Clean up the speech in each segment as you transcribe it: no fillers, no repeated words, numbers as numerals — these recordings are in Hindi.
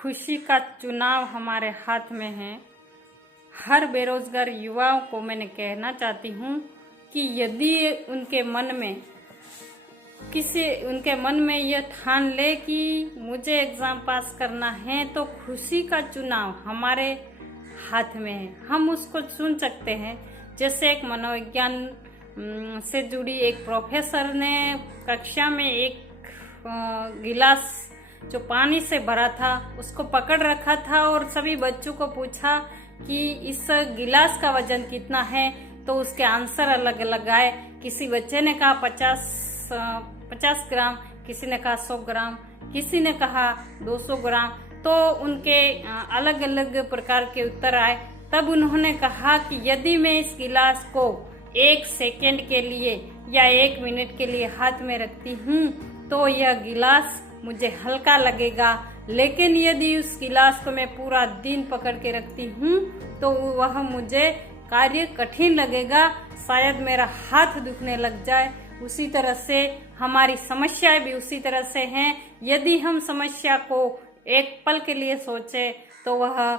खुशी का चुनाव हमारे हाथ में है। हर बेरोजगार युवाओं को मैंने कहना चाहती हूँ कि यदि उनके मन में यह ठान ले कि मुझे एग्जाम पास करना है, तो खुशी का चुनाव हमारे हाथ में है। हम उसको चुन सकते हैं। जैसे एक मनोविज्ञान से जुड़ी एक प्रोफेसर ने कक्षा में एक गिलास जो पानी से भरा था उसको पकड़ रखा था और सभी बच्चों को पूछा कि इस गिलास का वजन कितना है, तो उसके आंसर अलग अलग आए। किसी बच्चे ने कहा 50 ग्राम, किसी ने कहा 100 ग्राम, किसी ने कहा 200 ग्राम। तो उनके अलग अलग प्रकार के उत्तर आए। तब उन्होंने कहा कि यदि मैं इस गिलास को 1 सेकेंड के लिए या 1 मिनट के लिए हाथ में रखती हूँ तो यह गिलास मुझे हल्का लगेगा, लेकिन यदि उस गिलास को मैं पूरा दिन पकड़ के रखती हूँ तो वह मुझे कार्य कठिन लगेगा, शायद मेरा हाथ दुखने लग जाए। उसी तरह से हमारी समस्याएं भी उसी तरह से हैं। यदि हम समस्या को एक पल के लिए सोचे तो वह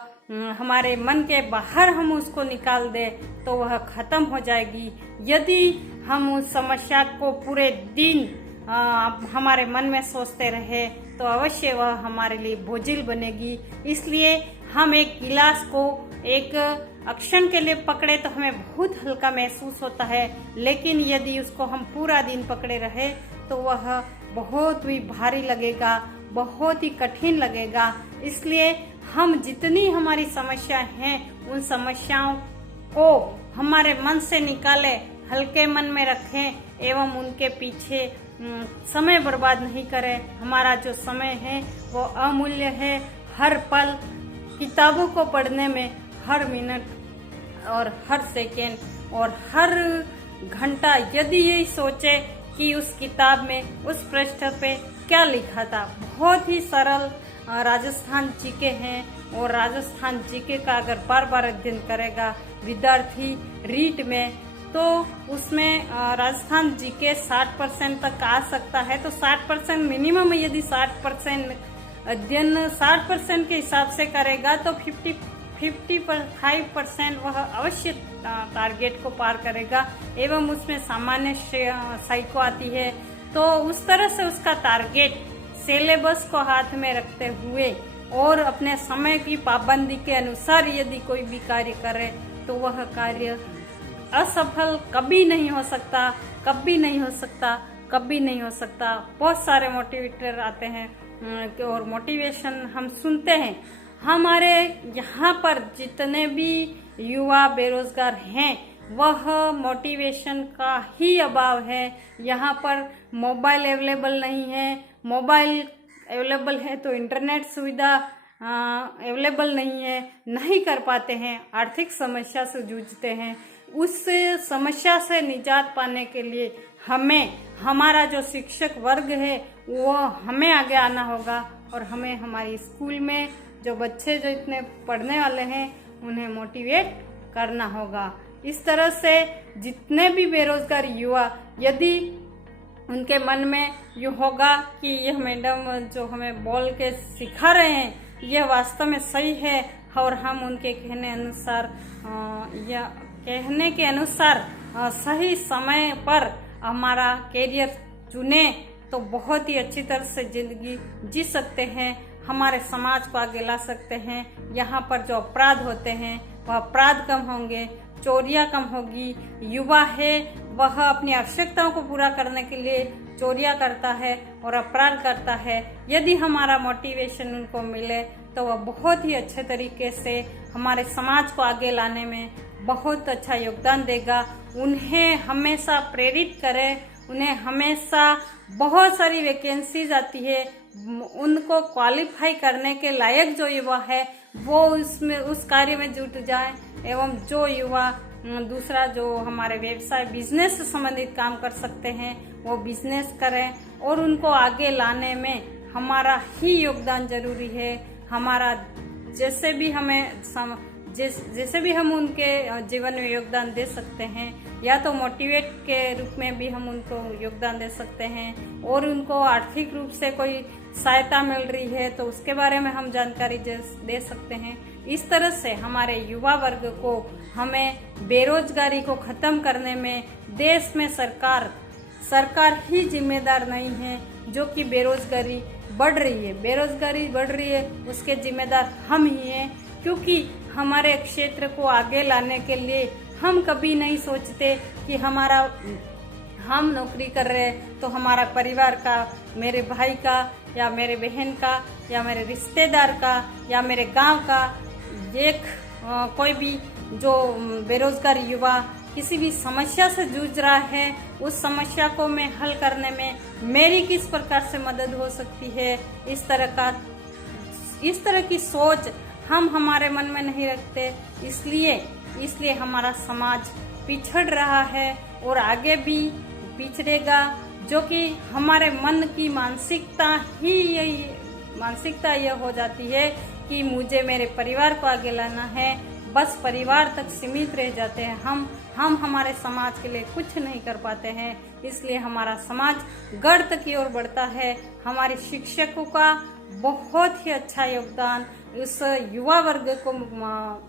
हमारे मन के बाहर हम उसको निकाल दे तो वह खत्म हो जाएगी। यदि हम उस समस्या को पूरे दिन हमारे मन में सोचते रहे तो अवश्य वह हमारे लिए बोझिल बनेगी। इसलिए हम एक गिलास को एक क्षण के लिए पकड़े तो हमें बहुत हल्का महसूस होता है, लेकिन यदि उसको हम पूरा दिन पकड़े रहे तो वह बहुत ही भारी लगेगा, बहुत ही कठिन लगेगा। इसलिए हम जितनी हमारी समस्या हैं उन समस्याओं को हमारे मन से निकालें, हल्के मन में रखें एवं उनके पीछे समय बर्बाद नहीं करें। हमारा जो समय है वो अमूल्य है। हर पल किताबों को पढ़ने में, हर मिनट और हर सेकेंड और हर घंटा यदि यही सोचे कि उस किताब में उस पृष्ठ पे क्या लिखा था। बहुत ही सरल राजस्थान जीके हैं और राजस्थान जीके का अगर बार बार अध्ययन करेगा विद्यार्थी रीट में तो उसमें राजस्थान जीके 60% तक आ सकता है। तो 60% मिनिमम, यदि 60% अध्ययन 60% के हिसाब से करेगा तो 55% वह अवश्य टारगेट को पार करेगा। एवं उसमें सामान्य साइको आती है, तो उस तरह से उसका टारगेट सिलेबस को हाथ में रखते हुए और अपने समय की पाबंदी के अनुसार यदि कोई भी कार्य करे तो वह कार्य असफल कभी नहीं हो सकता, कभी नहीं हो सकता, कभी नहीं हो सकता। बहुत सारे मोटिवेटर आते हैं और मोटिवेशन हम सुनते हैं। हमारे यहाँ पर जितने भी युवा बेरोजगार हैं वह मोटिवेशन का ही अभाव है। यहाँ पर मोबाइल अवेलेबल नहीं है, मोबाइल अवेलेबल है तो इंटरनेट सुविधा अवेलेबल नहीं है, नहीं कर पाते हैं, आर्थिक समस्या से जूझते हैं। उस समस्या से निजात पाने के लिए हमें, हमारा जो शिक्षक वर्ग है वो हमें आगे आना होगा और हमें हमारी स्कूल में जो बच्चे जो इतने पढ़ने वाले हैं उन्हें मोटिवेट करना होगा। इस तरह से जितने भी बेरोजगार युवा, यदि उनके मन में यूँ होगा कि यह मैडम जो हमें बोल के सिखा रहे हैं यह वास्तव में सही है और हम उनके कहने के अनुसार सही समय पर हमारा कैरियर चुने तो बहुत ही अच्छी तरह से जिंदगी जी सकते हैं, हमारे समाज को आगे ला सकते हैं। यहाँ पर जो अपराध होते हैं वह अपराध कम होंगे, चोरियां कम होगी। युवा है वह अपनी आवश्यकताओं को पूरा करने के लिए चोरियां करता है और अपराध करता है। यदि हमारा मोटिवेशन उनको मिले तो वह बहुत ही अच्छे तरीके से हमारे समाज को आगे लाने में बहुत अच्छा योगदान देगा। उन्हें हमेशा प्रेरित करें, उन्हें हमेशा बहुत सारी वैकेंसीज आती है, उनको क्वालिफाई करने के लायक जो युवा है वो उसमें उस कार्य में जुट जाए। एवं जो युवा दूसरा जो हमारे व्यवसाय बिजनेस से संबंधित काम कर सकते हैं वो बिजनेस करें और उनको आगे लाने में हमारा ही योगदान जरूरी है। हमारा जैसे भी हम उनके जीवन में योगदान दे सकते हैं, या तो मोटिवेट के रूप में भी हम उनको योगदान दे सकते हैं और उनको आर्थिक रूप से कोई सहायता मिल रही है तो उसके बारे में हम जानकारी दे सकते हैं। इस तरह से हमारे युवा वर्ग को, हमें बेरोजगारी को खत्म करने में देश में सरकार ही जिम्मेदार नहीं है, जो कि बेरोजगारी बढ़ रही है। बेरोजगारी बढ़ रही है उसके जिम्मेदार हम ही हैं, क्योंकि हमारे क्षेत्र को आगे लाने के लिए हम कभी नहीं सोचते कि हम नौकरी कर रहे हैं तो हमारा परिवार का, मेरे भाई का या मेरे बहन का या मेरे रिश्तेदार का या मेरे गांव का कोई भी जो बेरोजगार युवा किसी भी समस्या से जूझ रहा है, उस समस्या को मैं हल करने में मेरी किस प्रकार से मदद हो सकती है, इस तरह की सोच हम हमारे मन में नहीं रखते। इसलिए हमारा समाज पिछड़ रहा है और आगे भी पिछड़ेगा, जो कि हमारे मन की मानसिकता यह हो जाती है कि मुझे मेरे परिवार को आगे लाना है, बस परिवार तक सीमित रह जाते हैं। हम हमारे समाज के लिए कुछ नहीं कर पाते हैं, इसलिए हमारा समाज गर्त की ओर बढ़ता है। हमारे शिक्षकों का बहुत ही अच्छा योगदान इस युवा वर्ग को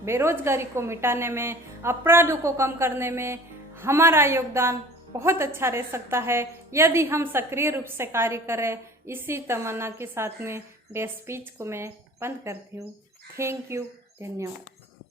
बेरोजगारी को मिटाने में, अपराधों को कम करने में हमारा योगदान बहुत अच्छा रह सकता है, यदि हम सक्रिय रूप से कार्य करें। इसी तमन्ना के साथ में मेरे स्पीच को मैं बंद करती हूँ। थैंक यू, धन्यवाद।